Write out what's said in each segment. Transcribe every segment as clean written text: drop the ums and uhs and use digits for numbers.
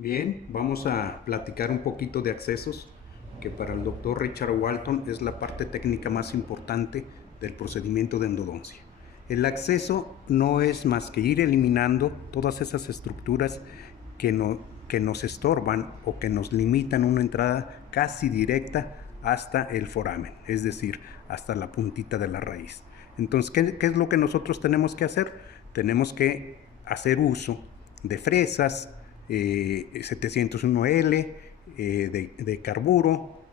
Bien, vamos a platicar un poquito de accesos, que para el doctor Richard Walton es la parte técnica más importante del procedimiento de endodoncia. El acceso no es más que ir eliminando todas esas estructuras que nos estorban o que nos limitan una entrada casi directa hasta el foramen, es decir, hasta la puntita de la raíz. Entonces, ¿qué es lo que nosotros tenemos que hacer? Tenemos que hacer uso de fresas, 701L, de carburo,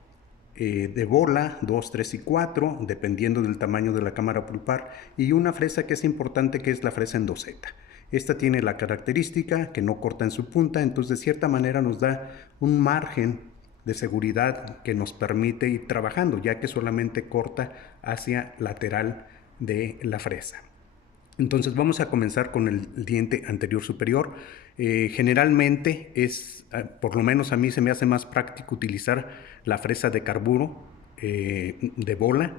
de bola 2, 3 y 4, dependiendo del tamaño de la cámara pulpar, y una fresa que es importante, que es la fresa endoseta. Esta tiene la característica que no corta en su punta, entonces de cierta manera nos da un margen de seguridad que nos permite ir trabajando, ya que solamente corta hacia lateral de la fresa. Entonces vamos a comenzar con el diente anterior superior. Generalmente por lo menos a mí se me hace más práctico utilizar la fresa de carburo, de bola,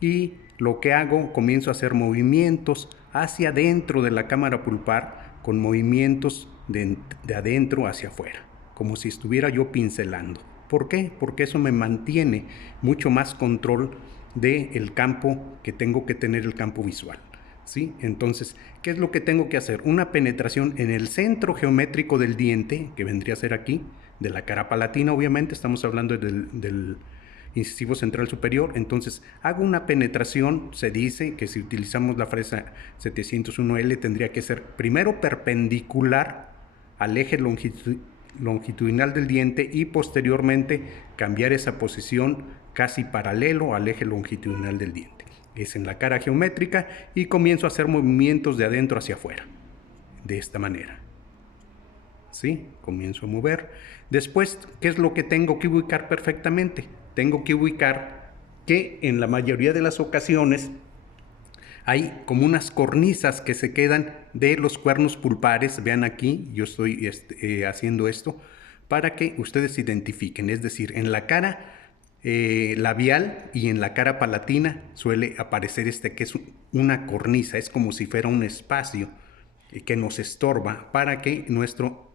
y lo que hago, comienzo a hacer movimientos hacia adentro de la cámara pulpar, con movimientos de adentro hacia afuera, como si estuviera yo pincelando. ¿Por qué? Porque eso me mantiene mucho más control del campo que tengo que tener, el campo visual. ¿Sí? Entonces, ¿qué es lo que tengo que hacer? Una penetración en el centro geométrico del diente, que vendría a ser aquí, de la cara palatina, obviamente, estamos hablando del incisivo central superior. Entonces, hago una penetración, se dice que si utilizamos la fresa 701L tendría que ser primero perpendicular al eje longitudinal del diente y posteriormente cambiar esa posición casi paralelo al eje longitudinal del diente. Es en la cara geométrica y comienzo a hacer movimientos de adentro hacia afuera, de esta manera. ¿Sí? Comienzo a mover. Después, ¿qué es lo que tengo que ubicar perfectamente? Tengo que ubicar que en la mayoría de las ocasiones hay como unas cornisas que se quedan de los cuernos pulpares. Vean aquí, yo estoy haciendo esto para que ustedes identifiquen. Es decir, en la cara labial y en la cara palatina suele aparecer que es una cornisa, es como si fuera un espacio que nos estorba para que nuestro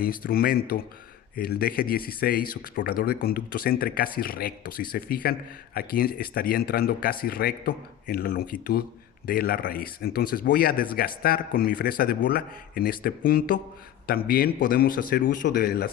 instrumento, el DG16 o explorador de conductos, entre casi recto. Si se fijan, aquí estaría entrando casi recto en la longitud de la raíz. Entonces voy a desgastar con mi fresa de bola en este punto. También podemos hacer uso del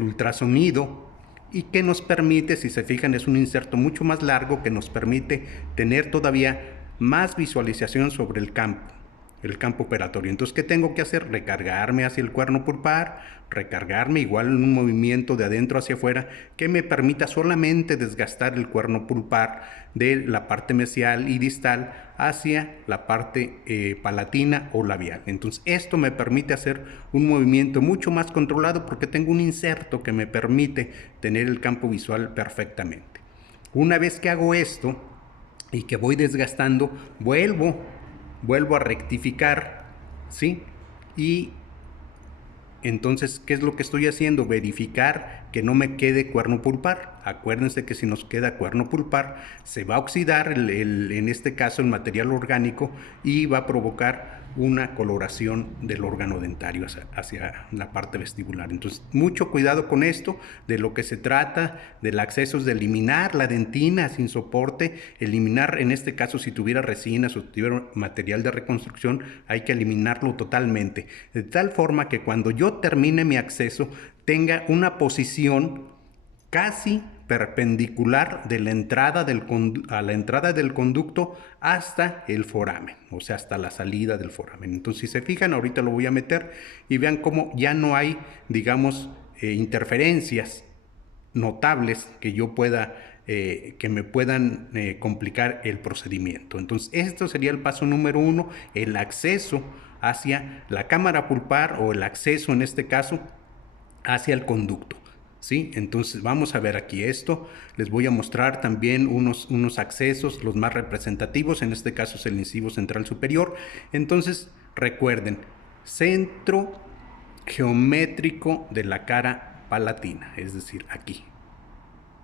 ultrasonido, y que nos permite, si se fijan, es un inserto mucho más largo que nos permite tener todavía más visualización sobre el campo operatorio. Entonces, ¿qué tengo que hacer? Recargarme hacia el cuerno pulpar, recargarme igual en un movimiento de adentro hacia afuera que me permita solamente desgastar el cuerno pulpar de la parte mesial y distal hacia la parte palatina o labial. Entonces, esto me permite hacer un movimiento mucho más controlado porque tengo un inserto que me permite tener el campo visual perfectamente. Una vez que hago esto y que voy desgastando, vuelvo a rectificar, ¿sí? Y entonces, ¿qué es lo que estoy haciendo? Verificar que no me quede cuerno pulpar. Acuérdense que si nos queda cuerno pulpar, se va a oxidar, en este caso, el material orgánico, y va a provocar una coloración del órgano dentario hacia la parte vestibular. Entonces, mucho cuidado con esto. De lo que se trata del acceso es de eliminar la dentina sin soporte, eliminar, en este caso, si tuviera resinas o tuviera material de reconstrucción, hay que eliminarlo totalmente, de tal forma que cuando yo termine mi acceso tenga una posición casi perpendicular de la entrada a la entrada del conducto hasta el foramen, o sea, hasta la salida del foramen. Entonces, si se fijan, ahorita lo voy a meter y vean cómo ya no hay, digamos, interferencias notables que me puedan complicar el procedimiento. Entonces, esto sería el paso número 1, el acceso hacia la cámara pulpar, o el acceso, en este caso, hacia el conducto. ¿Sí? Entonces vamos a ver aquí esto. Les voy a mostrar también unos accesos, los más representativos. En este caso es el incisivo central superior. Entonces recuerden, centro geométrico de la cara palatina, es decir, aquí.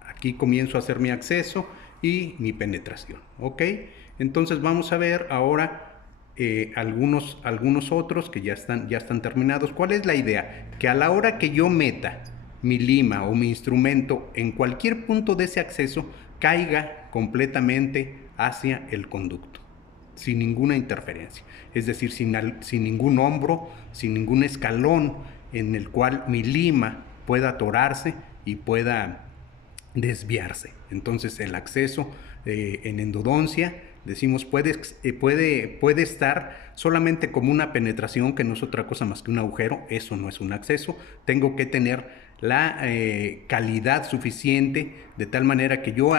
Aquí comienzo a hacer mi acceso y mi penetración. ¿Ok? Entonces vamos a ver ahora algunos otros que ya están terminados. ¿Cuál es la idea? Que a la hora que yo meta mi lima o mi instrumento en cualquier punto de ese acceso, caiga completamente hacia el conducto, sin ninguna interferencia. Es decir, sin ningún hombro, sin ningún escalón en el cual mi lima pueda atorarse y pueda desviarse. Entonces el acceso en endodoncia, decimos, puede estar solamente como una penetración, que no es otra cosa más que un agujero. Eso no es un acceso. Tengo que tener la calidad suficiente, de tal manera que yo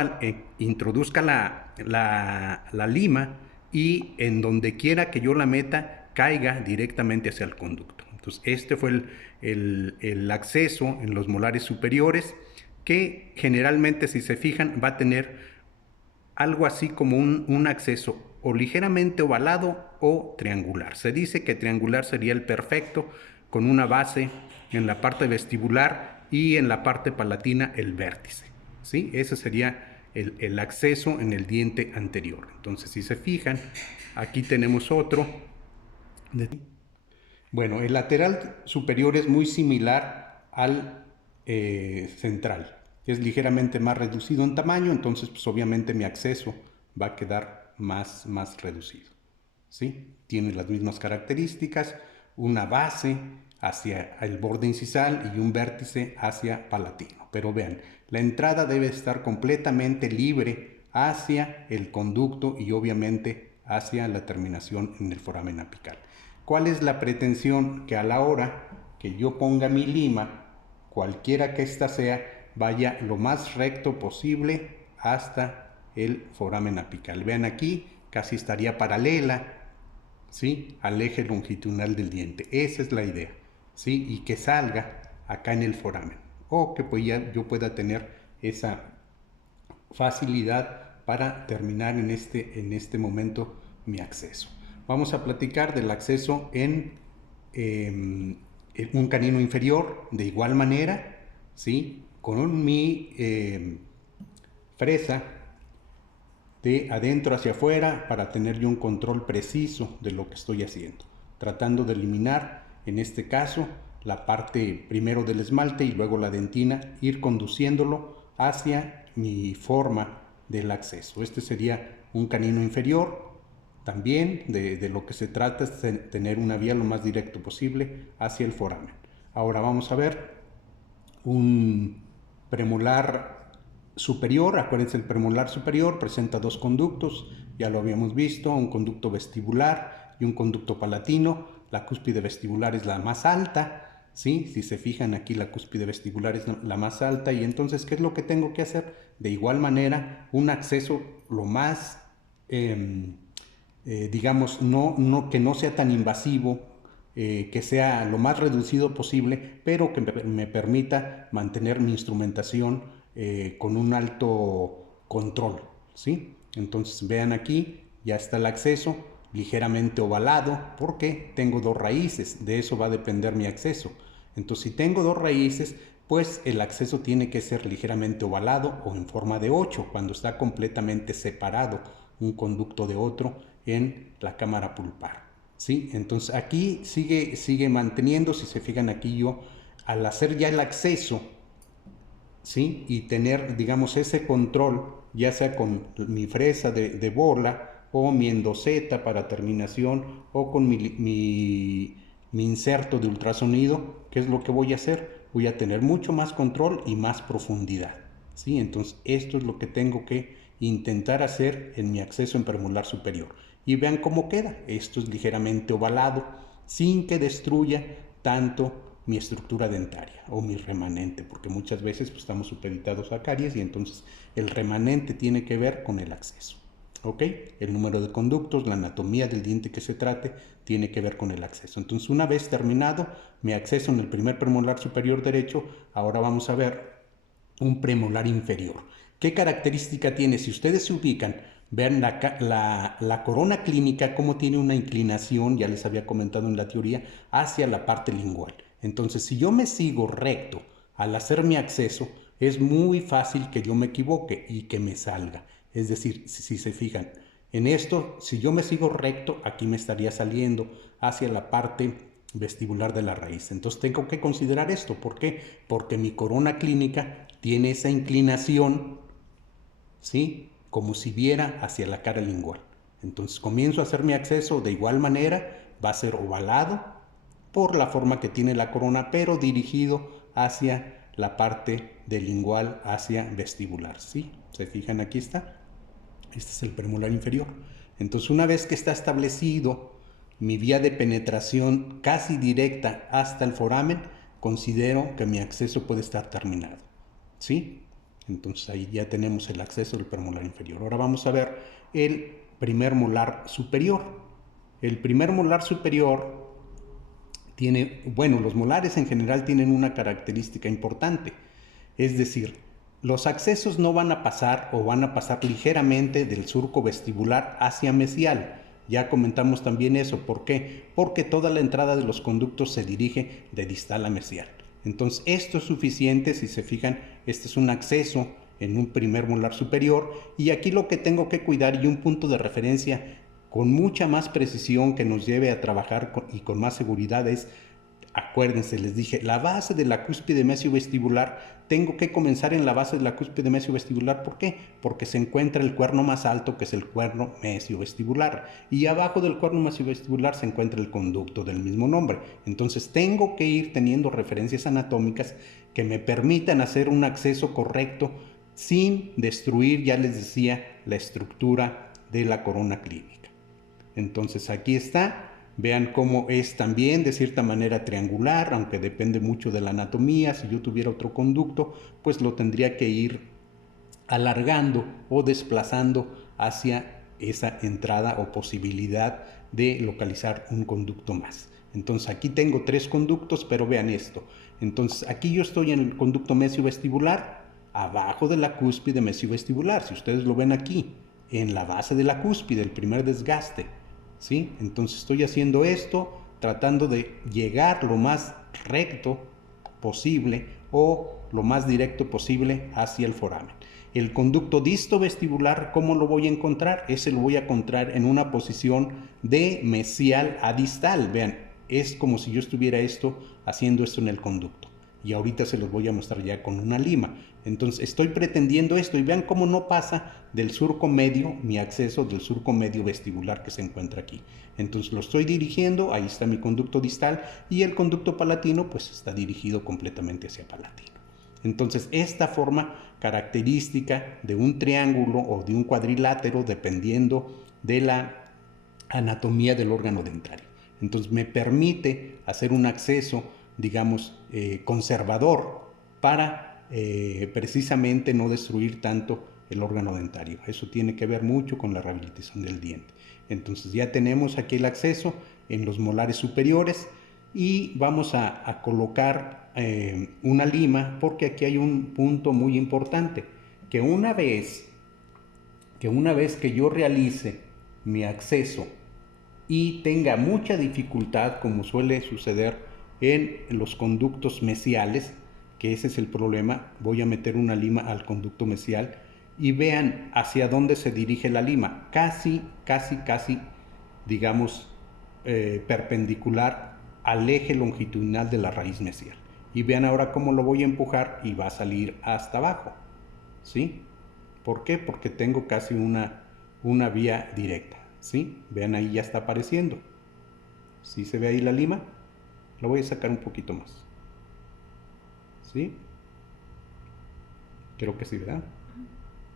introduzca la lima y en donde quiera que yo la meta, caiga directamente hacia el conducto. Entonces este fue el acceso en los molares superiores, que generalmente, si se fijan, va a tener algo así como un acceso o ligeramente ovalado o triangular. Se dice que triangular sería el perfecto, con una base en la parte vestibular y en la parte palatina el vértice, ¿sí? Ese sería el acceso en el diente anterior. Entonces, si se fijan, aquí tenemos otro. Bueno, el lateral superior es muy similar al central. Es ligeramente más reducido en tamaño, entonces pues obviamente mi acceso va a quedar más reducido, ¿sí? Tiene las mismas características, una base hacia el borde incisal y un vértice hacia palatino. Pero vean, la entrada debe estar completamente libre hacia el conducto y obviamente hacia la terminación en el foramen apical. ¿Cuál es la pretensión? Que a la hora que yo ponga mi lima, cualquiera que ésta sea, vaya lo más recto posible hasta el foramen apical. Vean aquí, casi estaría paralela, ¿sí?, al eje longitudinal del diente. Esa es la idea, ¿sí? Y que salga acá en el foramen. O que pues ya yo pueda tener esa facilidad para terminar en este momento mi acceso. Vamos a platicar del acceso en un canino inferior de igual manera, ¿sí?, con mi fresa de adentro hacia afuera para tener yo un control preciso de lo que estoy haciendo, tratando de eliminar, en este caso, la parte primero del esmalte y luego la dentina, ir conduciéndolo hacia mi forma del acceso. Este sería un canino inferior. También de lo que se trata es de tener una vía lo más directo posible hacia el foramen. Ahora vamos a ver un premolar superior. Acuérdense, el premolar superior presenta dos conductos, ya lo habíamos visto, un conducto vestibular y un conducto palatino. La cúspide vestibular es la más alta, ¿sí? Si se fijan aquí, la cúspide vestibular es la más alta. Y entonces, ¿qué es lo que tengo que hacer? De igual manera, un acceso lo más digamos, que no sea tan invasivo, que sea lo más reducido posible, pero que me permita mantener mi instrumentación con un alto control, ¿sí? Entonces vean aquí, ya está el acceso ligeramente ovalado, porque tengo dos raíces, de eso va a depender mi acceso. Entonces, si tengo dos raíces, pues el acceso tiene que ser ligeramente ovalado o en forma de 8, cuando está completamente separado un conducto de otro en la cámara pulpar, ¿sí? Entonces aquí sigue manteniendo. Si se fijan aquí, yo al hacer ya el acceso, ¿sí?, y tener, digamos, ese control, ya sea con mi fresa de bola o mi endoseta para terminación o con mi inserto de ultrasonido, ¿qué es lo que voy a hacer? Voy a tener mucho más control y más profundidad, ¿sí? Entonces esto es lo que tengo que intentar hacer en mi acceso en premolar superior. Y vean cómo queda. Esto es ligeramente ovalado, sin que destruya tanto mi estructura dentaria o mi remanente, porque muchas veces pues, estamos supeditados a caries y entonces el remanente tiene que ver con el acceso. ¿Ok? El número de conductos, la anatomía del diente que se trate, tiene que ver con el acceso. Entonces, una vez terminado mi acceso en el primer premolar superior derecho, ahora vamos a ver un premolar inferior. ¿Qué característica tiene? Si ustedes se ubican, vean la corona clínica, cómo tiene una inclinación, ya les había comentado en la teoría, hacia la parte lingual. Entonces, si yo me sigo recto al hacer mi acceso, es muy fácil que yo me equivoque y que me salga. Es decir, si se fijan, En esto, si yo me sigo recto, aquí me estaría saliendo hacia la parte vestibular de la raíz. Entonces tengo que considerar esto. ¿Por qué? Porque mi corona clínica tiene esa inclinación, ¿sí? Como si viera hacia la cara lingual. Entonces comienzo a hacer mi acceso de igual manera, va a ser ovalado por la forma que tiene la corona, pero dirigido hacia la parte del lingual, hacia vestibular, ¿sí? ¿Se fijan? Aquí está. Este es el premolar inferior. Entonces, una vez que está establecido mi vía de penetración casi directa hasta el foramen, considero que mi acceso puede estar terminado, ¿sí? Entonces ahí ya tenemos el acceso del premolar inferior. Ahora vamos a ver el primer molar superior. El primer molar superior tiene, bueno, los molares en general tienen una característica importante, es decir, los accesos no van a pasar o van a pasar ligeramente del surco vestibular hacia mesial. Ya comentamos también eso. ¿Por qué? Porque toda la entrada de los conductos se dirige de distal a mesial. Entonces, esto es suficiente. Si se fijan, este es un acceso en un primer molar superior. Y aquí lo que tengo que cuidar y un punto de referencia con mucha más precisión que nos lleve a trabajar y con más seguridad es, acuérdense, les dije, la base de la cúspide mesiovestibular, tengo que comenzar en la base de la cúspide mesiovestibular. ¿Por qué? Porque se encuentra el cuerno más alto, que es el cuerno mesiovestibular, y abajo del cuerno mesiovestibular se encuentra el conducto del mismo nombre. Entonces tengo que ir teniendo referencias anatómicas que me permitan hacer un acceso correcto sin destruir, ya les decía, la estructura de la corona clínica. Entonces aquí está. Vean cómo es también de cierta manera triangular, aunque depende mucho de la anatomía. Si yo tuviera otro conducto, pues lo tendría que ir alargando o desplazando hacia esa entrada o posibilidad de localizar un conducto más. Entonces aquí tengo 3 conductos, pero vean esto. Entonces aquí yo estoy en el conducto mesiovestibular, abajo de la cúspide mesiovestibular. Si ustedes lo ven aquí, en la base de la cúspide, el primer desgaste, ¿sí? Entonces estoy haciendo esto, tratando de llegar lo más recto posible o lo más directo posible hacia el foramen. El conducto distovestibular, ¿cómo lo voy a encontrar? Ese lo voy a encontrar en una posición de mesial a distal. Vean, es como si yo estuviera haciendo esto en el conducto. Y ahorita se los voy a mostrar ya con una lima. Entonces estoy pretendiendo esto y vean cómo no pasa del surco medio, mi acceso del surco medio vestibular que se encuentra aquí. Entonces lo estoy dirigiendo, ahí está mi conducto distal, y el conducto palatino pues está dirigido completamente hacia palatino. Entonces esta forma característica de un triángulo o de un cuadrilátero, dependiendo de la anatomía del órgano dentario. Entonces me permite hacer un acceso, digamos, conservador para precisamente no destruir tanto el órgano dentario. Eso tiene que ver mucho con la rehabilitación del diente. Entonces ya tenemos aquí el acceso en los molares superiores y vamos a colocar una lima, porque aquí hay un punto muy importante, que una vez que yo realice mi acceso y tenga mucha dificultad, como suele suceder en los conductos mesiales, que ese es el problema, voy a meter una lima al conducto mesial y vean hacia dónde se dirige la lima, casi, digamos, perpendicular al eje longitudinal de la raíz mesial. Y vean ahora cómo lo voy a empujar y va a salir hasta abajo, ¿sí? ¿Por qué? Porque tengo casi una vía directa, ¿sí? Vean, ahí ya está apareciendo. ¿Sí se ve ahí la lima? Lo voy a sacar un poquito más. ¿Sí? Creo que sí, ¿verdad?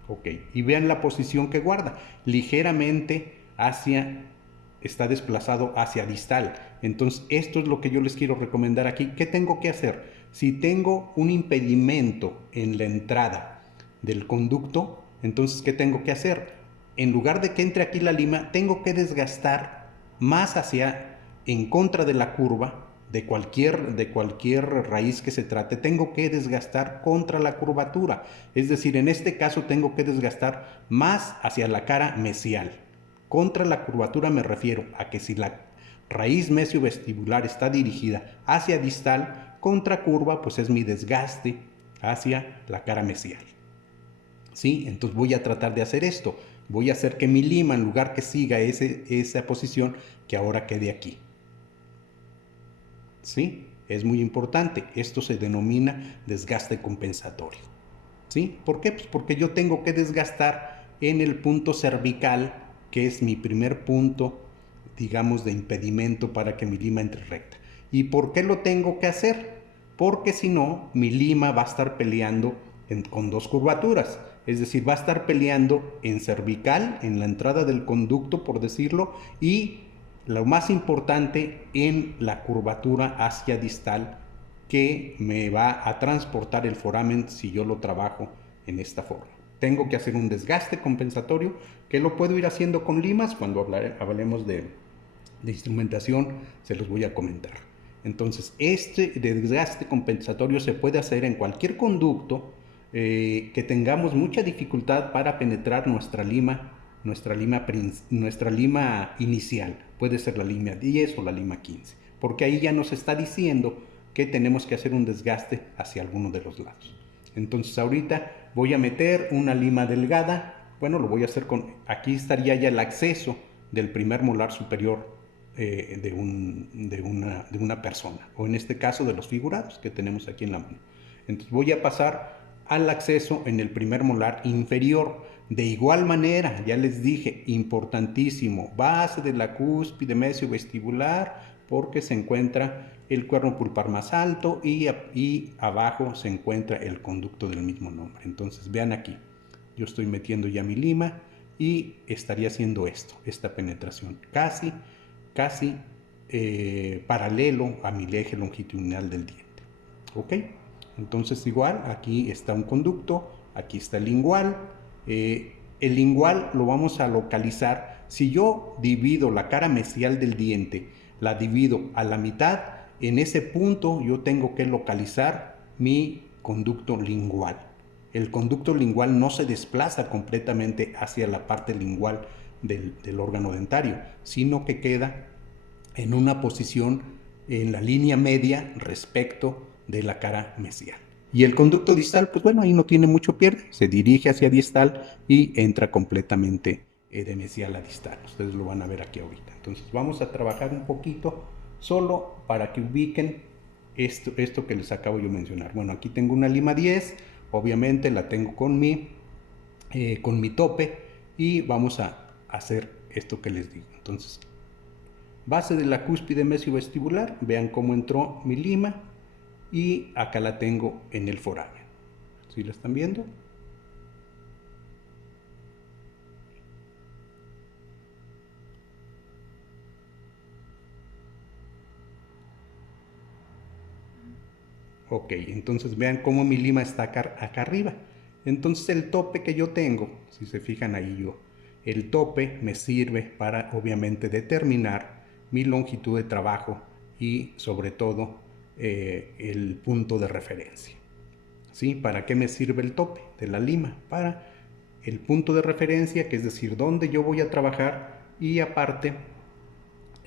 Ok. Y vean la posición que guarda. Ligeramente está desplazado hacia distal. Entonces, esto es lo que yo les quiero recomendar aquí. ¿Qué tengo que hacer? Si tengo un impedimento en la entrada del conducto, entonces, ¿qué tengo que hacer? En lugar de que entre aquí la lima, tengo que desgastar más en contra de la curva, de cualquier raíz que se trate, tengo que desgastar contra la curvatura. Es decir, en este caso tengo que desgastar más hacia la cara mesial. Contra la curvatura me refiero a que si la raíz mesiovestibular está dirigida hacia distal, contra curva pues es mi desgaste hacia la cara mesial. ¿Sí? Entonces voy a tratar de hacer esto. voy a hacer que mi lima, en lugar que siga esa posición, que ahora quede aquí. ¿Sí? Es muy importante. Esto se denomina desgaste compensatorio. ¿Sí? ¿Por qué? Pues porque yo tengo que desgastar en el punto cervical, que es mi primer punto, digamos, de impedimento para que mi lima entre recta. ¿Y por qué lo tengo que hacer? Porque si no, mi lima va a estar peleando con dos curvaturas. Es decir, va a estar peleando en cervical, en la entrada del conducto, por decirlo, y lo más importante, en la curvatura hacia distal, que me va a transportar el foramen si yo lo trabajo en esta forma. Tengo que hacer un desgaste compensatorio que lo puedo ir haciendo con limas. Cuando hablemos de instrumentación se los voy a comentar. Entonces, este desgaste compensatorio se puede hacer en cualquier conducto que tengamos mucha dificultad para penetrar nuestra lima inicial. Puede ser la lima 10 o la lima 15, porque ahí ya nos está diciendo que tenemos que hacer un desgaste hacia alguno de los lados. Entonces ahorita voy a meter una lima delgada. Bueno, lo voy a hacer con, aquí estaría ya el acceso del primer molar superior de una persona, o en este caso de los figurados que tenemos aquí en la mano. Entonces voy a pasar al acceso en el primer molar inferior. De igual manera, ya les dije, importantísimo, base de la cúspide mesiovestibular, porque se encuentra el cuerno pulpar más alto y abajo se encuentra el conducto del mismo nombre. Entonces vean aquí, yo estoy metiendo ya mi lima y estaría haciendo esta penetración casi paralelo a mi eje longitudinal del diente. ¿Ok? Entonces igual, aquí está un conducto, aquí está el lingual. El lingual lo vamos a localizar. Si yo divido la cara mesial del diente, la divido a la mitad, en ese punto yo tengo que localizar mi conducto lingual. El conducto lingual no se desplaza completamente hacia la parte lingual del órgano dentario, sino que queda en una posición en la línea media respecto de la cara mesial. Y el conducto distal, pues bueno, ahí no tiene mucho pierde, se dirige hacia distal y entra completamente de mesial a distal. Ustedes lo van a ver aquí ahorita. Entonces vamos a trabajar un poquito solo para que ubiquen esto que les acabo yo de mencionar. Bueno, aquí tengo una lima 10, obviamente la tengo con mi tope, y vamos a hacer esto que les digo. Entonces, base de la cúspide mesiovestibular, vean cómo entró mi lima, y acá la tengo en el foramen. ¿Sí la están viendo? Ok, entonces vean cómo mi lima está acá arriba. Entonces el tope que yo tengo, si se fijan ahí el tope me sirve para obviamente determinar mi longitud de trabajo y sobre todo el punto de referencia. ¿Sí? ¿Para qué me sirve el tope de la lima? Para el punto de referencia, que es decir, dónde yo voy a trabajar, y aparte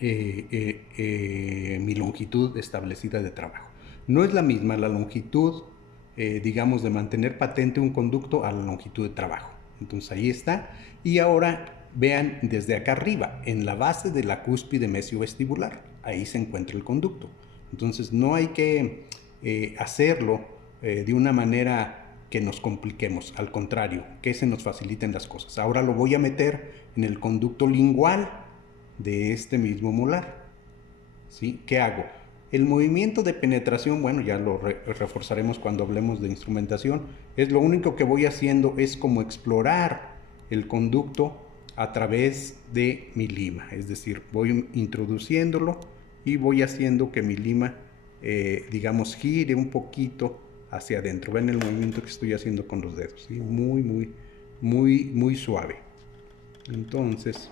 mi longitud establecida de trabajo. No es la misma la longitud, digamos, de mantener patente un conducto a la longitud de trabajo. Entonces ahí está. Y ahora vean desde acá arriba, en la base de la cúspide mesiovestibular, ahí se encuentra el conducto. Entonces no hay que hacerlo de una manera que nos compliquemos, al contrario, que se nos faciliten las cosas. Ahora lo voy a meter en el conducto lingual de este mismo molar. ¿Sí? ¿Qué hago? El movimiento de penetración, bueno, ya lo reforzaremos cuando hablemos de instrumentación, es lo único que voy haciendo es como explorar el conducto a través de mi lima, es decir, voy introduciéndolo y voy haciendo que mi lima, digamos, gire un poquito hacia adentro. Ven el movimiento que estoy haciendo con los dedos, ¿sí? Muy suave. Entonces,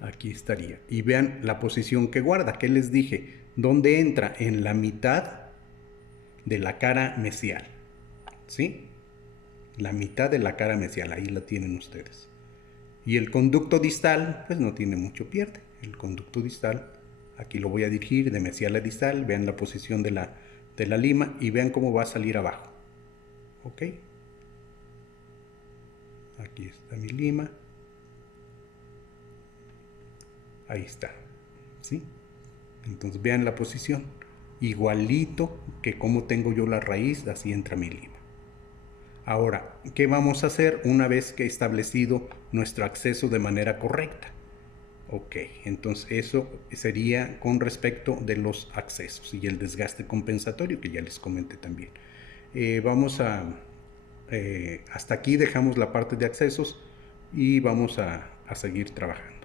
aquí estaría. Y vean la posición que guarda. ¿Qué les dije? ¿Dónde entra? En la mitad de la cara mesial. ¿Sí? La mitad de la cara mesial. Ahí la tienen ustedes. Y el conducto distal, pues no tiene mucho pierde. El conducto distal, aquí lo voy a dirigir de mesial a distal. Vean la posición de la lima y vean cómo va a salir abajo. ¿Ok? Aquí está mi lima. Ahí está, ¿sí? Entonces vean la posición. Igualito que como tengo yo la raíz, así entra mi lima. Ahora, ¿qué vamos a hacer una vez que he establecido nuestro acceso de manera correcta? Ok, entonces eso sería con respecto de los accesos y el desgaste compensatorio que ya les comenté también. Hasta aquí dejamos la parte de accesos y vamos a seguir trabajando.